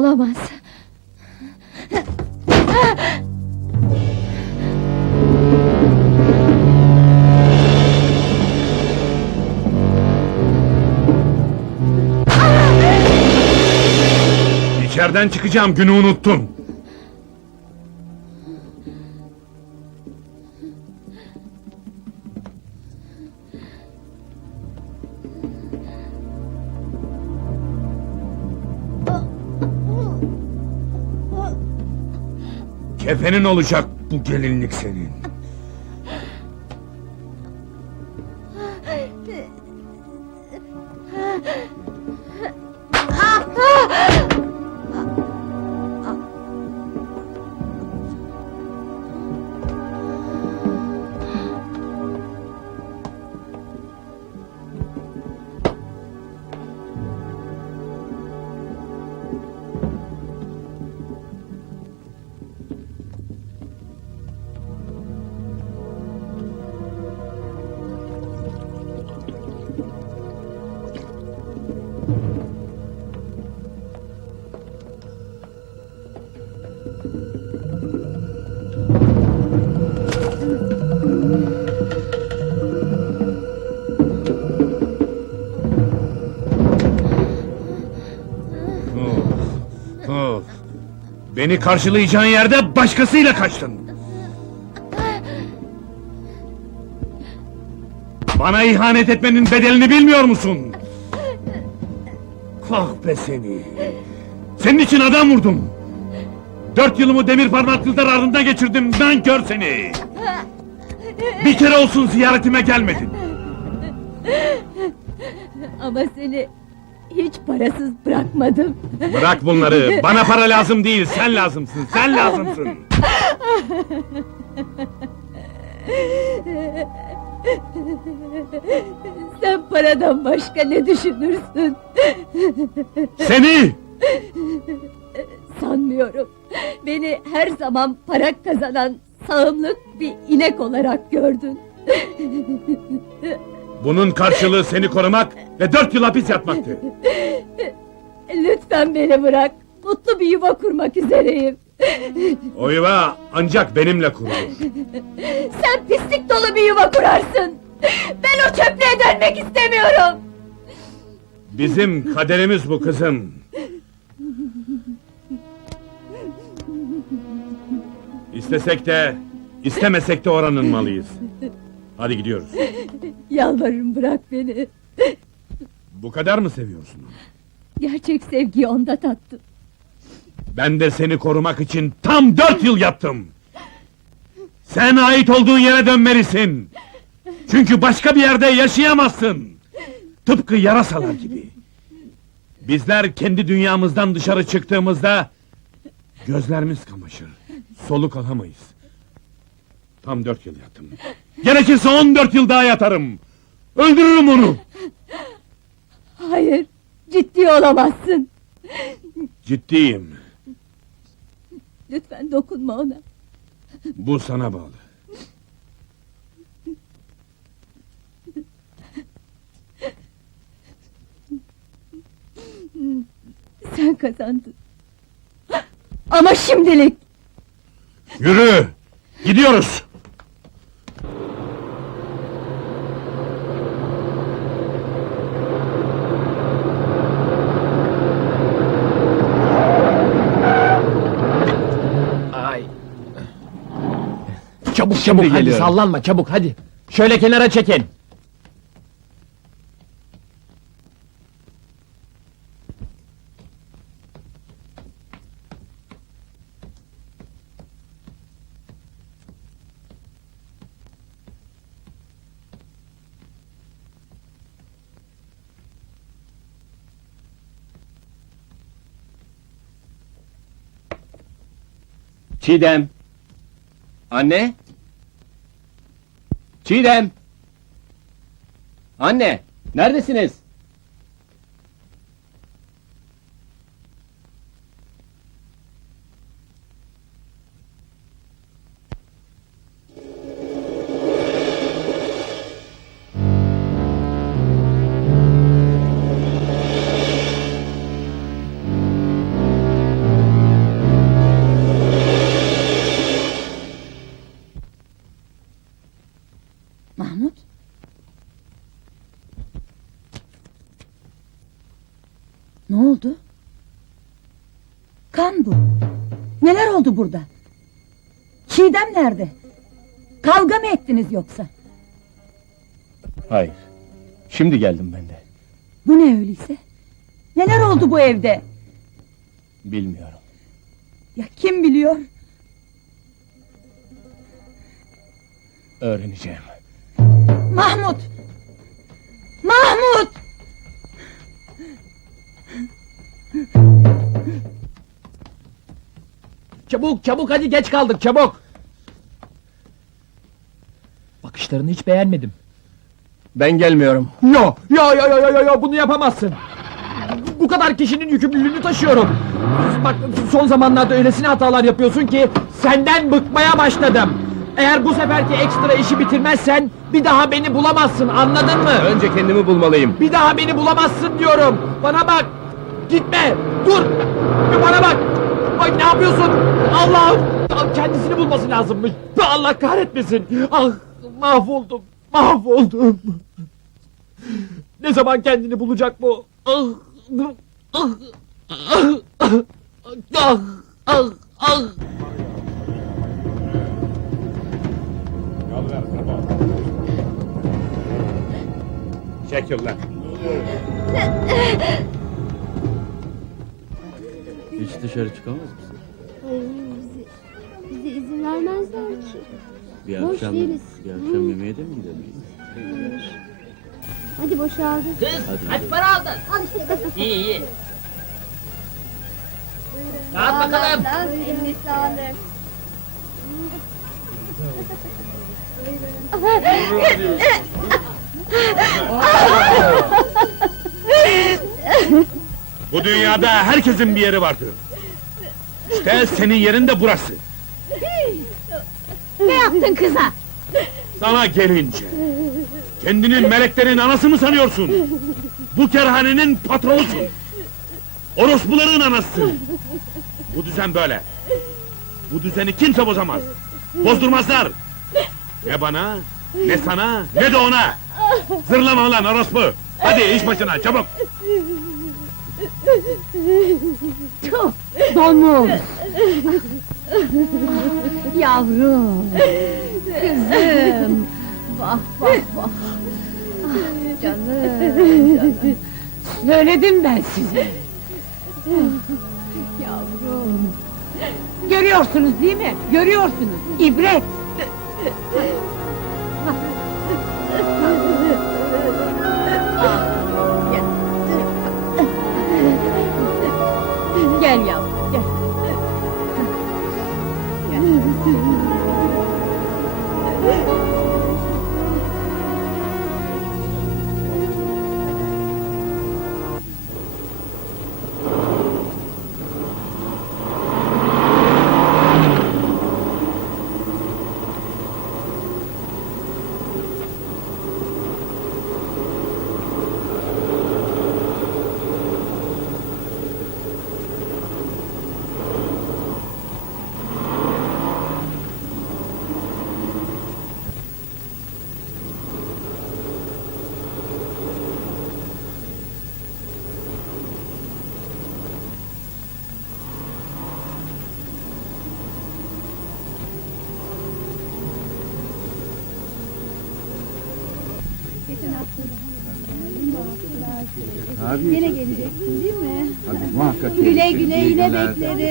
olamaz. İçeriden çıkacağım günü unuttun. Kefenin olacak bu gelinlik senin. Beni karşılayacağın yerde başkasıyla kaçtın. Bana ihanet etmenin bedelini bilmiyor musun? Kalk be seni. Senin için adam vurdum. Dört yılımı demir parmaklıklar ardında geçirdim. Ben gör seni. Bir kere olsun ziyaretime gelmedin. Ama seni hiç parasız bırakmadım. Bırak bunları. Bana para lazım değil. Sen lazımsın. Sen lazımsın. Sen paradan başka ne düşünürsün? Seni! Sanmıyorum. Beni her zaman para kazanan sağımlık bir inek olarak gördün. Bunun karşılığı seni korumak ve dört yıl hapis yatmaktı. Lütfen beni bırak. Mutlu bir yuva kurmak üzereyim. O yuva ancak benimle kurulur. Sen pislik dolu bir yuva kurarsın. Ben o çöplüğe dönmek istemiyorum. Bizim kaderimiz bu kızım. İstesek de, istemesek de oranılmalıyız. Hadi gidiyoruz. Yalvarırım bırak beni. Bu kadar mı seviyorsun? Gerçek sevgiyi onda tattım. Ben de seni korumak için tam dört yıl yaptım. Sen ait olduğun yere dönmelisin. Çünkü başka bir yerde yaşayamazsın. Tıpkı yarasalar gibi. Bizler kendi dünyamızdan dışarı çıktığımızda... ...gözlerimiz kamaşır. Soluk alamayız. Tam dört yıl yattım. Gerekirse on dört yıl daha yatarım. Öldürürüm onu. Hayır, ciddi olamazsın. Ciddiyim. Lütfen dokunma ona. Bu sana bağlı. Sen kazandın. Ama şimdilik. Yürü! Gidiyoruz! Ay. Çabuk çabuk hadi geliyorum. sallanma çabuk hadi. Şöyle kenara çekin. Çiğdem. Anne. Çiğdem. Anne, neredesiniz? Burada? Çiğdem nerede? Kavga mı ettiniz yoksa? Hayır. Şimdi geldim ben de. Bu ne öyleyse? Neler oldu bu evde? Bilmiyorum. Ya kim biliyor? Öğreneceğim. Mahmut! Mahmut! Çabuk çabuk hadi geç kaldık çabuk. Bakışlarını hiç beğenmedim. Ben gelmiyorum. Yo yo yo yo yo yo yo bunu yapamazsın. Bu kadar kişinin yükümlülüğünü taşıyorum. Bak son zamanlarda öylesine hatalar yapıyorsun ki senden bıkmaya başladım. Eğer bu seferki ekstra işi bitirmezsen bir daha beni bulamazsın anladın mı? Önce kendimi bulmalıyım. Bir daha beni bulamazsın diyorum. Bana bak. Gitme. Dur. Bana bak. Ay ne yapıyorsun? Allah'ım. Ah, Kendisini bulması lazımmış. Allah kahretmesin. Ah mahvoldum. Mahvoldum. Ne zaman kendini bulacak bu? Ah. Ah. Ah. Ah. Ah. Ah. Çekil lan. Hiç dışarı çıkamaz mısın? Ki. Bir Boş akşam, değiliz. bir akşam yemeğe de mi gidelim? Hadi boşaldı. Kaç para aldın? İyi iyi. Rahat bakalım. Eline sağlık. Bu dünyada herkesin bir yeri vardır. İşte senin yerin de burası. Ne yaptın kıza? Sana gelince. Kendini meleklerin anası mı sanıyorsun? Bu kerhanenin patronusun. Orospuların anası. Bu düzen böyle. Bu düzeni kimse bozamaz. Bozdurmazlar. Ne bana, ne sana, ne de ona. Zırlama lan orospu. Hadi iş başına çabuk. Tuh, domuz! Yavrum! Kızım! Vah vah vah! Ah, canım, canım! Söyledim ben size! Yavrum! Görüyorsunuz değil mi? Görüyorsunuz! İbret! Yine geleceksin değil mi? Hadi muhakkak Güle güle yine beklerim.